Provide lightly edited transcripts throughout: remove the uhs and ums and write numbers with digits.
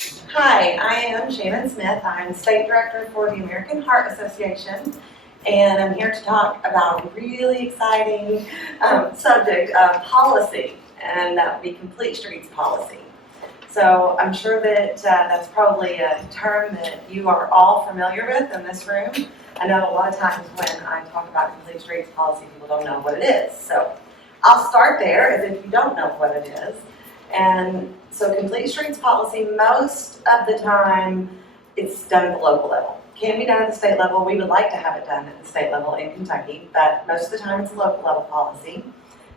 Hi, I am Shannon Smith. I'm State Director for the American Heart Association, and I'm here to talk about a really exciting subject of policy, and that would be Complete Streets policy. So I'm sure that that's probably a term that you are all familiar with in this room. I know a lot of times when I talk about Complete Streets policy, people don't know what it is. So I'll start there as if you don't know what it is. And so Complete Streets policy, most of the time, it's done at the local level. Can be done at the state level. We would like to have it done at the state level in Kentucky, but most of the time it's a local level policy.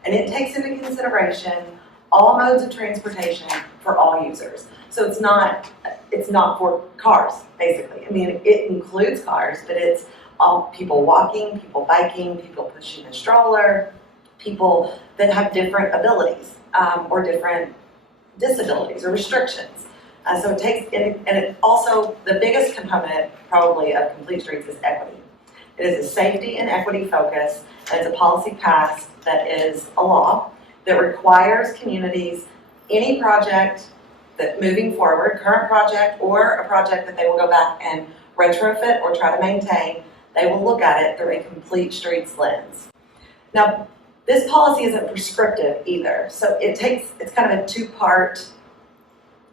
And it takes into consideration all modes of transportation for all users. So it's not for cars, basically. I mean, it includes cars, but it's all people walking, people biking, people pushing a stroller, people that have different abilities or different disabilities or restrictions. So it takes, and it also, the biggest component probably of Complete Streets is equity. It is a safety and equity focus, and it's a policy passed that is a law that requires communities, any project that moving forward, current project or a project that they will go back and retrofit or try to maintain, they will look at it through a Complete Streets lens. Now, this policy isn't prescriptive either, so it's kind of a two-part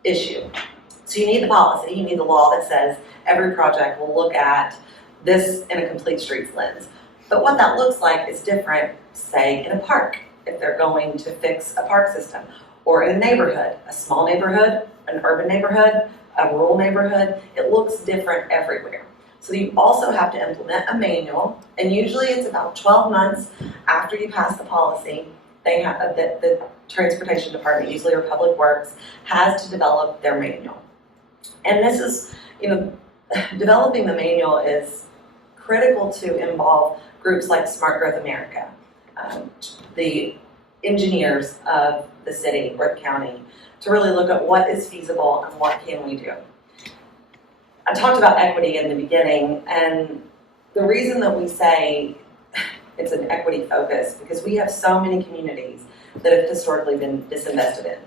issue. So you need the policy, you need the law that says every project will look at this in a Complete Streets lens. But what that looks like is different, say, in a park, if they're going to fix a park system, or in a neighborhood, a small neighborhood, an urban neighborhood, a rural neighborhood. It looks different everywhere. So you also have to implement a manual, and usually it's about 12 months after you pass the policy. They have the transportation department, usually or Public Works, has to develop their manual. And this is, developing the manual is critical to involve groups like Smart Growth America, the engineers of the city or the county, to really look at what is feasible and what can we do. I talked about equity in the beginning, and the reason that we say it's an equity focus, because we have so many communities that have historically been disinvested in.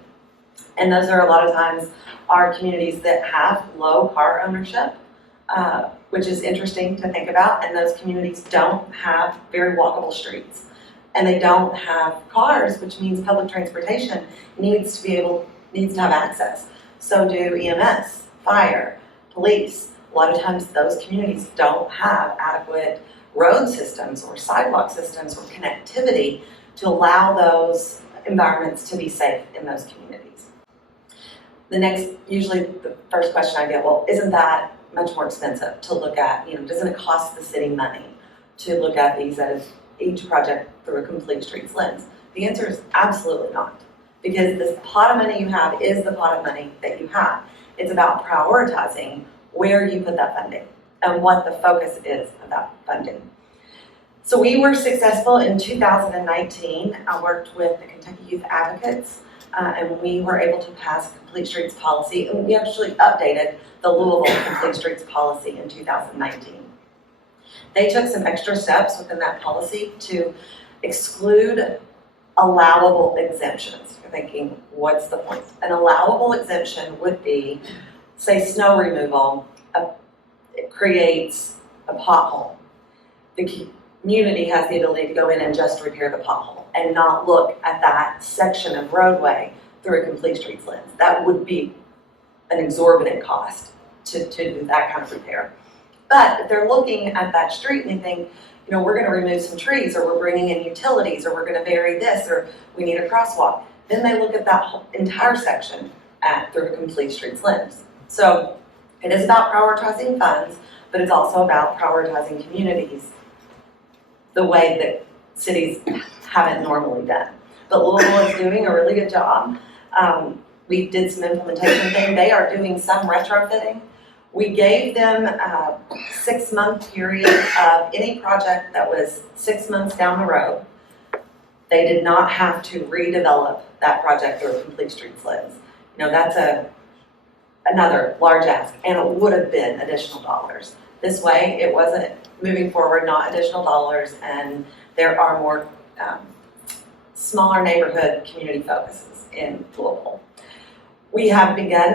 And those are a lot of times our communities that have low car ownership, which is interesting to think about, and those communities don't have very walkable streets. And they don't have cars, which means public transportation needs to have access. So do EMS, fire, police. A lot of times those communities don't have adequate road systems or sidewalk systems or connectivity to allow those environments to be safe in those communities. Usually the first question I get, well, isn't that much more expensive to look at? Doesn't it cost the city money to look at these as each project through a Complete Streets lens? The answer is absolutely not, because this pot of money you have is the pot of money that you have. It's about prioritizing where you put that funding and what the focus is of that funding. So we were successful in 2019. I worked with the Kentucky Youth Advocates, and we were able to pass a Complete Streets policy, and we actually updated the Louisville Complete Streets policy in 2019. They took some extra steps within that policy to exclude allowable exemptions. You're thinking, what's the point? An allowable exemption would be, say, snow removal. It creates a pothole. The community has the ability to go in and just repair the pothole and not look at that section of roadway through a Complete Streets lens. That would be an exorbitant cost to do that kind of repair. But if they're looking at that street and they think, we're going to remove some trees, or we're bringing in utilities, or we're going to bury this, or we need a crosswalk, then they look at that whole entire section through a Complete Streets lens. So it is about prioritizing funds, but it's also about prioritizing communities the way that cities haven't normally done. But Louisville is doing a really good job. We did some implementation thing. They are doing some retrofitting. We gave them a 6-month period of any project that was 6 months down the road. They did not have to redevelop that project through a Complete Streets lens. That's another large ask, and it would have been additional dollars. This way, it wasn't moving forward, not additional dollars, and there are more smaller neighborhood community focuses in Louisville. We have begun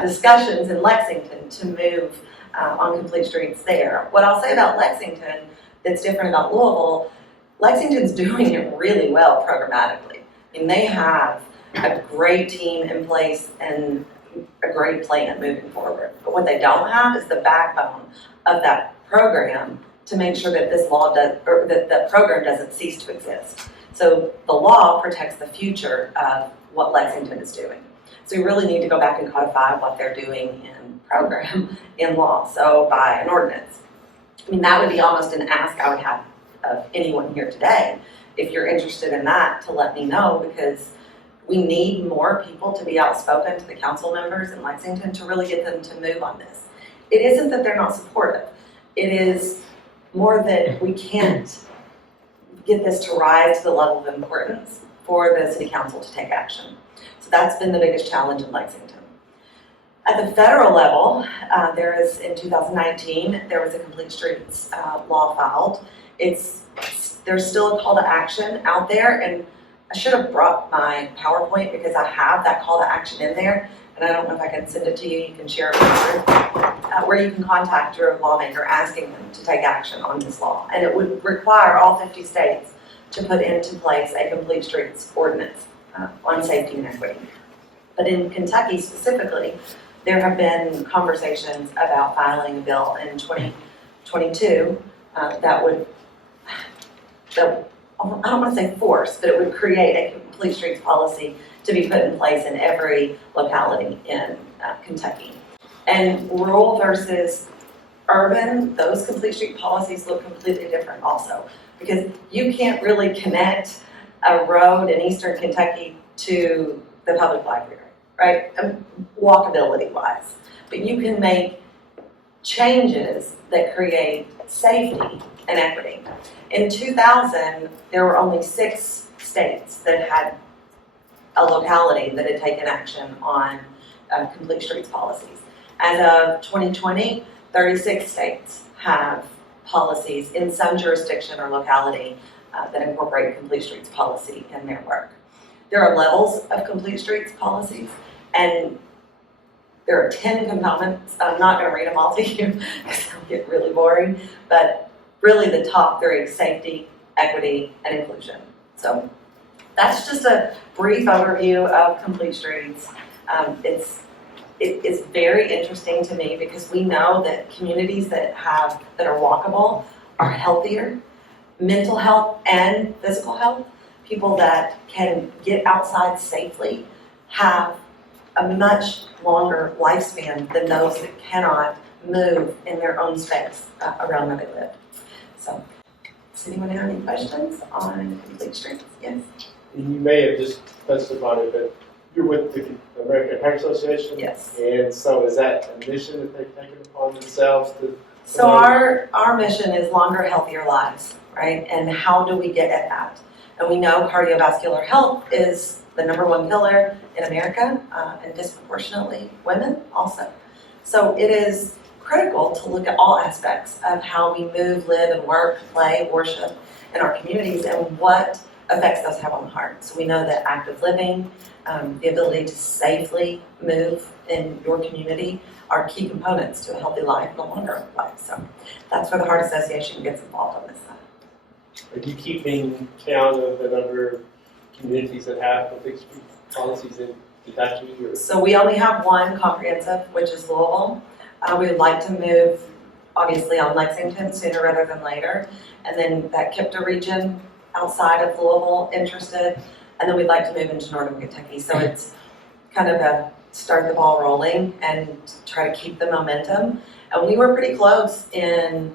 discussions in Lexington to move on complete streets there. What I'll say about Lexington that's different about Louisville, Lexington's doing it really well programmatically. I mean, they have a great team in place and a great plan moving forward. But what they don't have is the backbone of that program to make sure that this law does, or that the program doesn't cease to exist. So the law protects the future of what Lexington is doing. So we really need to go back and codify what they're doing in program in law, so by an ordinance. I mean, that would be almost an ask I would have of anyone here today. If you're interested in that, to let me know, because we need more people to be outspoken to the council members in Lexington to really get them to move on this. It isn't that they're not supportive. It is more that we can't get this to rise to the level of importance for the city council to take action. So that's been the biggest challenge in Lexington. At the federal level, in 2019, there was a Complete Streets law filed. There's still a call to action out there, and I should have brought my PowerPoint because I have that call to action in there, and I don't know if I can send it to you. You can share it with you, where you can contact your lawmaker asking them to take action on this law. And it would require all 50 states to put into place a Complete Streets ordinance on safety and equity. But in Kentucky specifically, there have been conversations about filing a bill in 2022 that would, I don't want to say force, but it would create a Complete Streets policy to be put in place in every locality in Kentucky. And rural versus urban, those Complete Street policies look completely different also, because you can't really connect a road in eastern Kentucky to the public library, right? Walkability-wise. But you can make changes that create safety and equity. In 2000, there were only 6 states that had a locality that had taken action on Complete Streets policies. As of 2020, 36 states have policies in some jurisdiction or locality that incorporate Complete Streets policy in their work. There are levels of Complete Streets policies, and there are 10 components. I'm not going to read them all to you because they'll get really boring, but really the top 3: safety, equity, and inclusion. So that's just a brief overview of Complete Streets. It's very interesting to me because we know that communities that are walkable are healthier, mental health and physical health. People that can get outside safely have a much longer lifespan than those that cannot move in their own space around where they live. So, does anyone have any questions on Complete Streets? Yes? You may have just touched upon it, but you're with the American Heart Association? Yes. And so is that a mission that they've taken upon themselves to? So our mission is longer, healthier lives, right? And how do we get at that? And we know cardiovascular health is the #1 killer in America, and disproportionately women also. So it is critical to look at all aspects of how we move, live, and work, play, worship in our communities and what effects those have on the heart. So we know that active living, the ability to safely move in your community are key components to a healthy life and a longer life. So that's where the Heart Association gets involved on this side. Are you keeping count of the number of communities that have Complete Street policies in Kentucky? So we only have one comprehensive, which is Louisville. We would like to move, obviously, on Lexington sooner rather than later. And then that KIPTA region outside of Louisville interested. And then we'd like to move into northern Kentucky. So it's kind of a start the ball rolling and try to keep the momentum. And we were pretty close in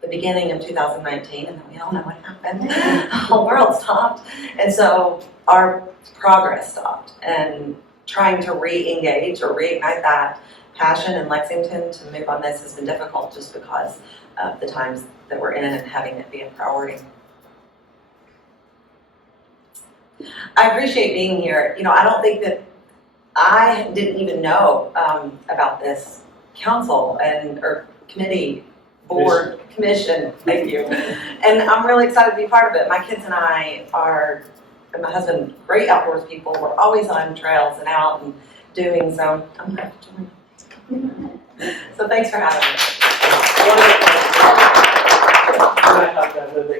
the beginning of 2019, and then we all know what happened. The whole world stopped. And so our progress stopped. And trying to re-engage or reignite that passion in Lexington to move on this has been difficult just because of the times that we're in and having it be a priority. I appreciate being here. I don't think that I didn't even know about this council or committee, board, commission, thank you. And I'm really excited to be part of it. My kids and I are and my husband, great outdoors people. We're always on trails and out and doing, so I'm happy to join. So thanks for having me.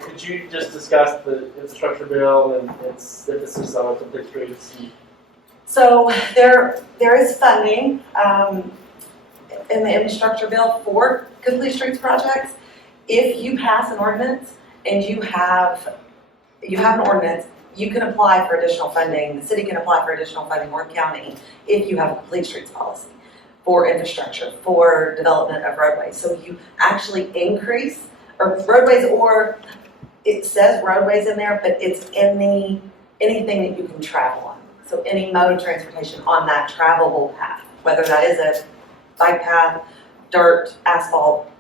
Could you just discuss the infrastructure bill and its emphasis on complete streets? So there is funding in the infrastructure bill for complete streets projects. If you pass an ordinance and you have an ordinance, you can apply for additional funding. The city can apply for additional funding, or county, if you have a complete streets policy for infrastructure, for development of roadways. So you actually increase, or roadways, or it says roadways in there, but it's anything that you can travel on. So any mode of transportation on that travelable path, whether that is a bike path, dirt, asphalt,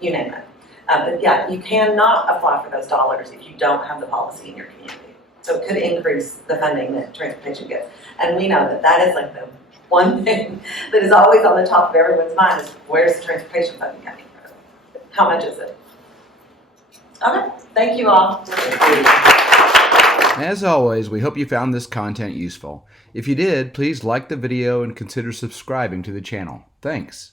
you name it. But yeah, you cannot apply for those dollars if you don't have the policy in your community. So it could increase the funding that transportation gets. And we know that is like the one thing that is always on the top of everyone's mind is, where's the transportation funding coming from? How much is it? Okay, thank you all. As always, we hope you found this content useful. If you did, please like the video and consider subscribing to the channel. Thanks.